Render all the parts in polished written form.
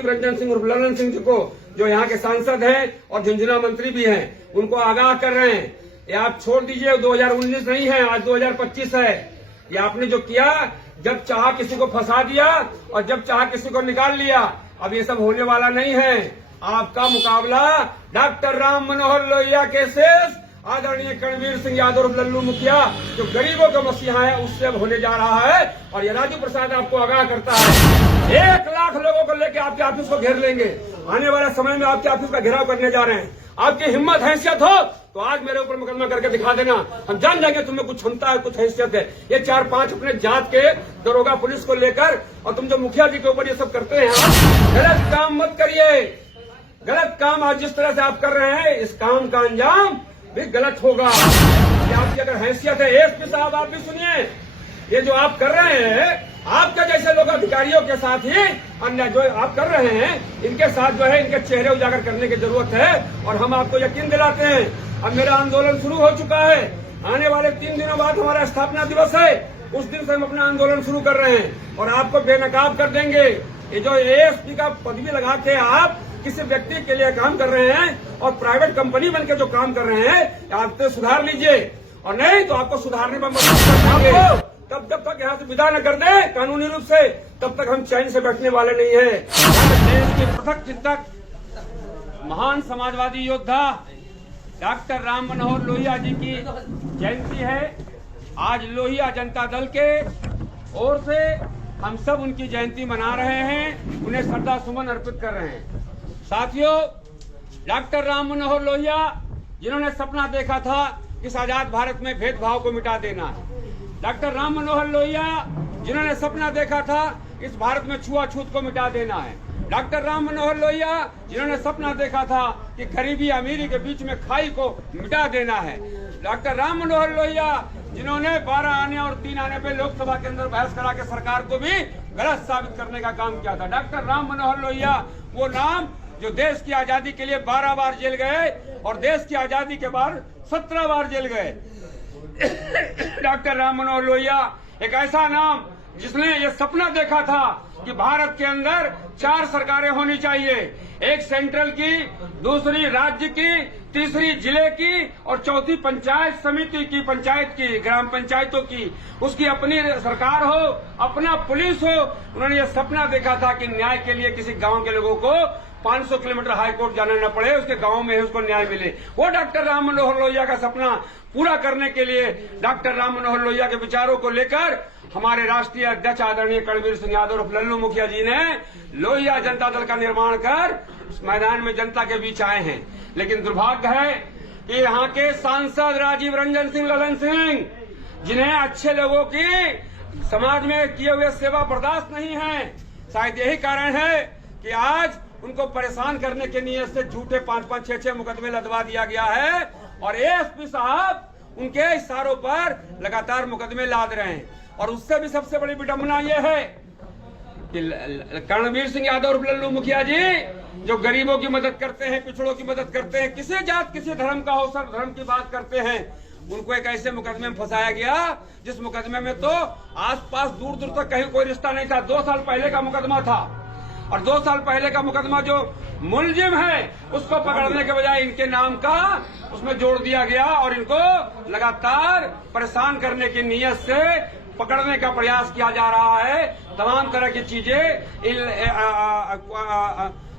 राजीव रंजन सिंह उर्फ ललन सिंह जी को, जो यहाँ के सांसद हैं और झुंझुनू मंत्री भी हैं, उनको आगाह कर रहे हैं। ये आप छोड़ दीजिए, 2019 नहीं है, आज 2025 है। ये आपने जो किया, जब चाहा किसी को फंसा दिया और जब चाहा किसी को निकाल लिया। अब ये सब होने वाला नहीं है। आपका मुकाबला डॉक्टर राम मनोहर लोहिया के शेष आदरणीय करणवीर सिंह यादव और लल्लू मुखिया, जो गरीबों का मसीहा है, उससे अब होने जा रहा है। और ये राजू प्रसाद आपको आगाह करता है, 1 लाख लोगों को लेकर आपके ऑफिस को घेर लेंगे। आने वाले समय में आपके ऑफिस का घेराव करने जा रहे हैं। आपकी हिम्मत हैसियत हो तो आज मेरे ऊपर मुकदमा करके दिखा देना, हम जान जाएंगे तुम्हें कुछ क्षमता है, कुछ हैसियत है। ये 4-5 अपने जात के दरोगा पुलिस को लेकर, और तुम जो मुखिया जी के ऊपर ये सब करते हैं, गलत काम मत करिए। गलत काम आज जिस तरह से आप कर रहे हैं, इस काम का अंजाम भी गलत होगा। आपकी अगर हैसियत है, एसपी साहब आप भी सुनिए, ये जो आप कर रहे हैं, आपके जैसे लोग अधिकारियों के साथ ही अन्य जो आप कर रहे हैं, इनके साथ जो है, इनके चेहरे उजागर करने की जरूरत है। और हम आपको यकीन दिलाते हैं, अब मेरा आंदोलन शुरू हो चुका है। आने वाले 3 दिनों बाद हमारा स्थापना दिवस है, उस दिन से हम अपना आंदोलन शुरू कर रहे हैं और आपको बेनकाब कर देंगे। ये जो एएसपी का पदवी लगा के आप किसी व्यक्ति के लिए काम कर रहे हैं और प्राइवेट कंपनी बनकर जो काम कर रहे हैं, आप तो सुधार लीजिए, और नहीं तो आपको सुधारने में मदद तब तक यहाँ से विदा न कर दे कानूनी रूप से, तब तक हम चैन से बैठने वाले नहीं है। देश के पृथक चिंतक, महान समाजवादी योद्धा डॉक्टर राम मनोहर लोहिया जी की जयंती है। आज लोहिया जनता दल के ओर से हम सब उनकी जयंती मना रहे हैं, उन्हें श्रद्धा सुमन अर्पित कर रहे हैं। साथियों, डॉक्टर राम मनोहर लोहिया, जिन्होंने सपना देखा था इस आजाद भारत में भेदभाव को मिटा देना है। डॉक्टर राम मनोहर लोहिया, जिन्होंने सपना देखा था इस भारत में छुआछूत को मिटा देना है। डॉक्टर राम मनोहर लोहिया, जिन्होंने सपना देखा था कि गरीबी अमीरी के बीच में खाई को मिटा देना है। डॉक्टर राम मनोहर लोहिया, जिन्होंने 12 आने और 3 आने पे लोकसभा के अंदर बहस करा के सरकार को भी गलत साबित करने का काम किया था। डॉक्टर राम मनोहर लोहिया, वो नाम जो देश की आजादी के लिए 12 बार जेल गए और देश की आजादी के बाद 17 बार जेल गए। डॉक्टर राम मनोहर लोहिया एक ऐसा नाम जिसने ये सपना देखा था कि भारत के अंदर 4 सरकारें होनी चाहिए, एक सेंट्रल की, दूसरी राज्य की, तीसरी जिले की और चौथी पंचायत समिति की, पंचायत की, ग्राम पंचायतों की, उसकी अपनी सरकार हो, अपना पुलिस हो। उन्होंने ये सपना देखा था कि न्याय के लिए किसी गांव के लोगों को 500 किलोमीटर हाई कोर्ट जाना न पड़े, उसके गांव में ही उसको न्याय मिले। वो डॉक्टर राम मनोहर लोहिया का सपना पूरा करने के लिए डॉक्टर राम मनोहर लोहिया के विचारों को लेकर हमारे राष्ट्रीय अध्यक्ष आदरणीय करणवीर सिंह यादव और लल्लू मुखिया जी ने लोहिया जनता दल का निर्माण कर उस मैदान में जनता के बीच आए हैं। लेकिन दुर्भाग्य है कि यहाँ के सांसद राजीव रंजन सिंह, ललन सिंह, जिन्हें अच्छे लोगों की समाज में किए हुए सेवा बर्दाश्त नहीं है, शायद यही कारण है कि आज उनको परेशान करने के नियत से झूठे 5-5, 6-6 मुकदमे लदवा दिया गया है और एएसपी साहब उनके इशारों पर लगातार मुकदमे लाद रहे हैं। और उससे भी सबसे बड़ी विडंबना यह है कि करणवीर सिंह यादव और लल्लू मुखिया जी, जो गरीबों की मदद करते हैं, पिछड़ों की मदद करते हैं, किसी जात किसी धर्म का हो, सब धर्म की बात करते हैं, उनको एक ऐसे मुकदमे में फंसाया गया जिस मुकदमे में तो आसपास दूर दूर तक कहीं कोई रिश्ता नहीं था। 2 साल पहले का मुकदमा था और 2 साल पहले का मुकदमा जो मुलजिम है उसको पकड़ने के बजाय इनके नाम का उसमें जोड़ दिया गया और इनको लगातार परेशान करने की नीयत से पकड़ने का प्रयास किया जा रहा है। तमाम तरह की चीजें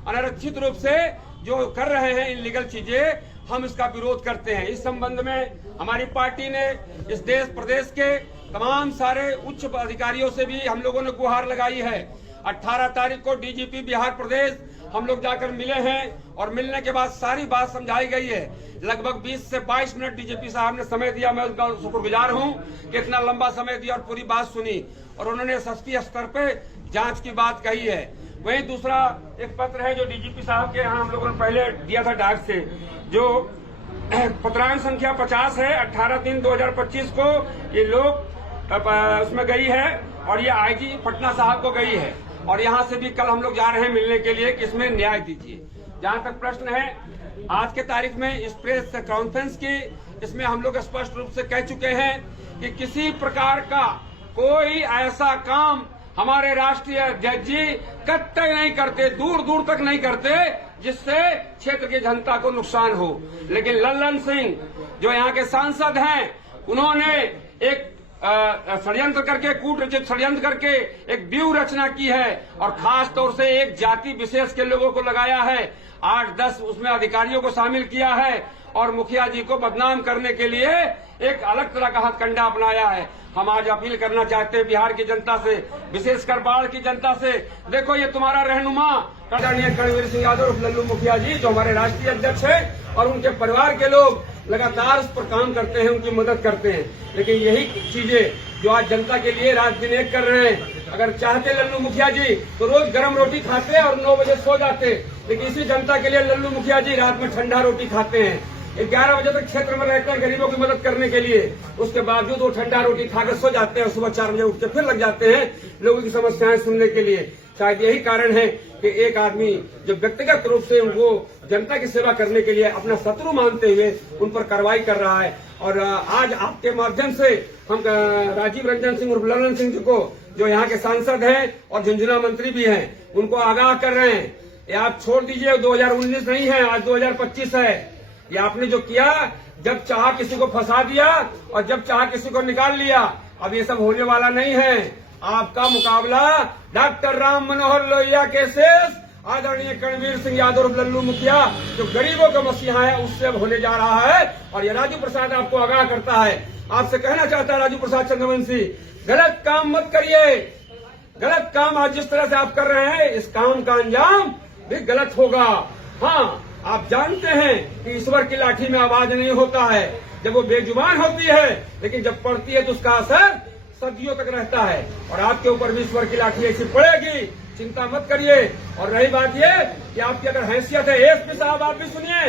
अनारक्षित रूप से जो कर रहे हैं इनलीगल चीजें, हम इसका विरोध करते हैं। इस संबंध में हमारी पार्टी ने इस देश प्रदेश के तमाम सारे उच्च अधिकारियों से भी हम लोगों ने गुहार लगाई है। 18 तारीख को डीजीपी बिहार प्रदेश हम लोग जाकर मिले हैं और मिलने के बाद सारी बात समझाई गई है। लगभग 20 से 22 मिनट डीजीपी साहब ने समय दिया, मैं उनका शुक्रगुजार हूं कि इतना लंबा समय दिया और पूरी बात सुनी और उन्होंने एसएसपी स्तर पे जांच की बात कही है। वहीं दूसरा एक पत्र है जो डीजीपी साहब के यहाँ हम लोगों ने पहले दिया था डाक से, जो पत्रांक संख्या 50 है, 18/3/2025 को ये लोग उसमें गई है और ये आईजी पटना साहब को गई है और यहाँ से भी कल हम लोग जा रहे हैं मिलने के लिए कि इसमें न्याय दीजिए। जहाँ तक प्रश्न है आज के तारीख में इस प्रेस कॉन्फ्रेंस की, इसमें हम लोग स्पष्ट रूप से कह चुके हैं कि किसी प्रकार का कोई ऐसा काम हमारे राष्ट्रीय अध्यक्ष जी कतई नहीं करते, दूर दूर तक नहीं करते जिससे क्षेत्र की जनता को नुकसान हो। लेकिन लल्लन सिंह जो यहाँ के सांसद हैं, उन्होंने एक षड्यंत्र करके, कूट रचित षड्यंत्र करके एक व्यूह रचना की है और खास तौर से एक जाति विशेष के लोगों को लगाया है। 8-10 उसमें अधिकारियों को शामिल किया है और मुखिया जी को बदनाम करने के लिए एक अलग तरह का हथकंडा अपनाया है। हम आज अपील करना चाहते हैं बिहार की जनता से, विशेषकर बाढ़ की जनता से, देखो ये तुम्हारा रहनुमा आदरणीय रणवीर सिंह यादव लल्लू मुखिया जी जो हमारे राष्ट्रीय अध्यक्ष हैं और उनके परिवार के लोग लगातार उस पर काम करते हैं, उनकी मदद करते हैं। लेकिन यही चीजें जो आज जनता के लिए रात दिन एक कर रहे हैं, अगर चाहते लल्लू मुखिया जी तो रोज गर्म रोटी खाते और 9 बजे सो जाते, लेकिन इसी जनता के लिए लल्लू मुखिया जी रात में ठंडा रोटी खाते हैं। 11 बजे तक क्षेत्र में रहते हैं गरीबों की मदद करने के लिए, उसके बावजूद वो ठंडा रोटी खाकर सो जाते हैं और सुबह 4 बजे उठ के फिर लग जाते हैं लोगों की समस्याएं सुनने के लिए। शायद यही कारण है कि एक आदमी जो व्यक्तिगत रूप से उनको जनता की सेवा करने के लिए अपना शत्रु मानते हुए उन पर कार्रवाई कर रहा है। और आज आपके माध्यम से हम राजीव रंजन सिंह और लल्लन सिंह जी को जो यहाँ के सांसद हैं और झुंझुनू मंत्री भी हैं, उनको आगाह कर रहे हैं, ये आप छोड़ दीजिए, 2019 नहीं है, आज 2025 है। ये आपने जो किया, जब चाहा किसी को फंसा दिया और जब चाहा किसी को निकाल लिया, अब ये सब होने वाला नहीं है। आपका मुकाबला डॉक्टर राम मनोहर लोहिया के शेष आदरणीय रणवीर सिंह यादव लल्लू मुखिया जो गरीबों का मसीहा है उससे अब होने जा रहा है। और ये राजू प्रसाद आपको आगाह करता है, आपसे कहना चाहता है राजू प्रसाद चंद्रवंशी, गलत काम मत करिए। गलत काम आज जिस तरह से आप कर रहे हैं, इस काम का अंजाम भी गलत होगा। हाँ, आप जानते हैं कि ईश्वर की लाठी में आवाज नहीं होता है, जब वो बेजुबान होती है, लेकिन जब पड़ती है तो उसका असर सदियों तक रहता है। और आपके ऊपर भी ईश्वर की लाठी ऐसी पड़ेगी, चिंता मत करिए। और रही बात ये कि आपकी अगर हैसियत है, एसपी साहब आप भी सुनिए,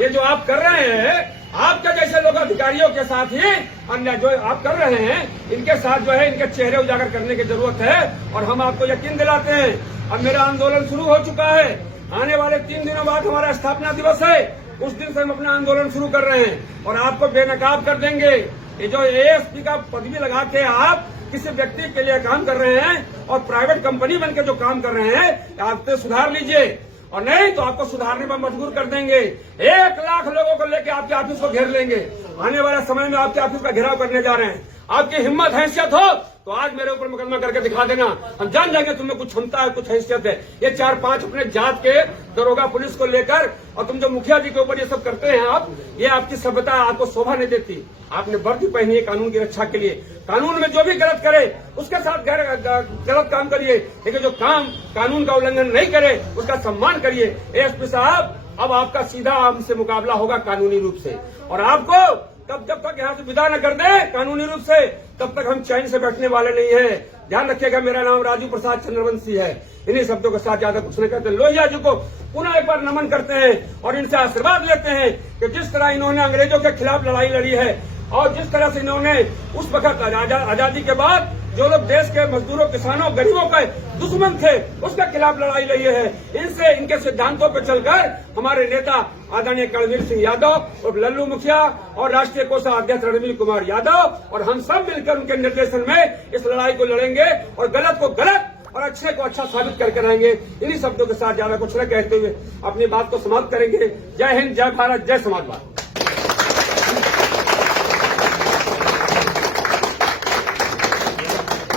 ये जो आप कर रहे हैं, आपके जैसे लोग अधिकारियों के साथ ही अन्य जो आप कर रहे हैं, इनके साथ जो है इनके चेहरे उजागर करने की जरूरत है। और हम आपको यकीन दिलाते हैं, अब मेरा आंदोलन शुरू हो चुका है, आने वाले 3 दिनों बाद हमारा स्थापना दिवस है, उस दिन से हम अपना आंदोलन शुरू कर रहे हैं और आपको बेनकाब कर देंगे। ये जो एएसपी का पदवी लगा के आप किसी व्यक्ति के लिए काम कर रहे हैं और प्राइवेट कंपनी बनकर जो काम कर रहे हैं, आप तो सुधार लीजिए, और नहीं तो आपको सुधारने पर मजबूर कर देंगे। 1 लाख लोगों को लेकर आपके ऑफिस को घेर लेंगे। आने वाले समय में आपके ऑफिस का घेराव करने जा रहे हैं। आपकी हिम्मत हैसियत हो तो आज मेरे ऊपर मुकदमा करके दिखा देना, हम जान जाएंगे तुम्हें कुछ क्षमता है, कुछ हैसियत है। ये 4-5 अपने जात के दरोगा पुलिस को लेकर और तुम जो मुखिया जी के ऊपर ये सब करते हैं आप, ये आपकी सभ्यता आपको शोभा नहीं देती। आपने वर्दी पहनी है कानून की रक्षा के लिए, कानून में जो भी गलत करे उसके साथ गलत काम करिए, लेकिन जो काम कानून का उल्लंघन नहीं करे उसका सम्मान करिए। एएसपी साहब, अब आपका सीधा हमसे मुकाबला होगा कानूनी रूप से, और आपको तब जब तक यहाँ से विदा न कर दे कानूनी रूप से, तब तक हम चैन से बैठने वाले नहीं हैं। ध्यान रखिएगा, मेरा नाम राजू प्रसाद चंद्रवंशी है। इन्हीं शब्दों के साथ ज्यादा कुछ नहीं कहते। लोहिया जी को पुनः एक बार नमन करते हैं और इनसे आशीर्वाद लेते हैं कि जिस तरह इन्होंने अंग्रेजों के खिलाफ लड़ाई लड़ी है और जिस तरह से इन्होंने उस वक्त आजादी के बाद जो लोग देश के मजदूरों, किसानों, गरीबों के दुश्मन थे उसके खिलाफ लड़ाई लड़ी है, इनसे इनके सिद्धांतों पर चलकर हमारे नेता आदरणीय रणवीर सिंह यादव और लल्लू मुखिया और राष्ट्रीय कोषाध्यक्ष रणवीर कुमार यादव और हम सब मिलकर उनके निर्देशन में इस लड़ाई को लड़ेंगे और गलत को गलत और अच्छे को अच्छा साबित करके रहेंगे। इन्हीं शब्दों के साथ ज्यादा कुछ न कहते हुए अपनी बात को समाप्त करेंगे। जय हिंद, जय भारत, जय समाजवाद।